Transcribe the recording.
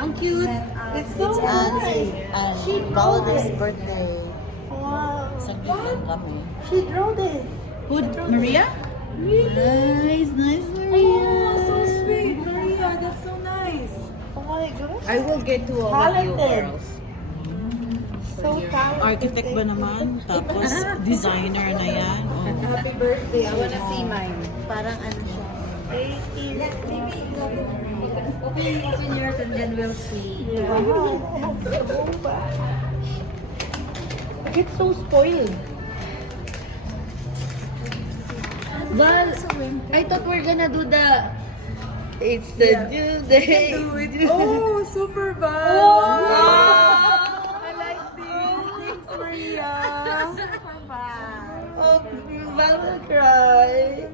Ang cute. It's Anne's and Valda's birthday. Wow. Saglit lang kami. She drew this. Who? Maria? Nice, nice, Maria. Oh, so sweet, Maria. That's so nice. Oh my gosh. I will get to all of you Talented. girls. So talented. Architect ba naman? Tapos designer na yan. Oh. Happy birthday. I wanna see mine. Parang ano siya. 18. Open yours and then we'll see. It's so spoiled. Val, I thought we're gonna do the... It's the due day. Oh, super fun. I like this. Thanks, Maria. Oh, Val will cry.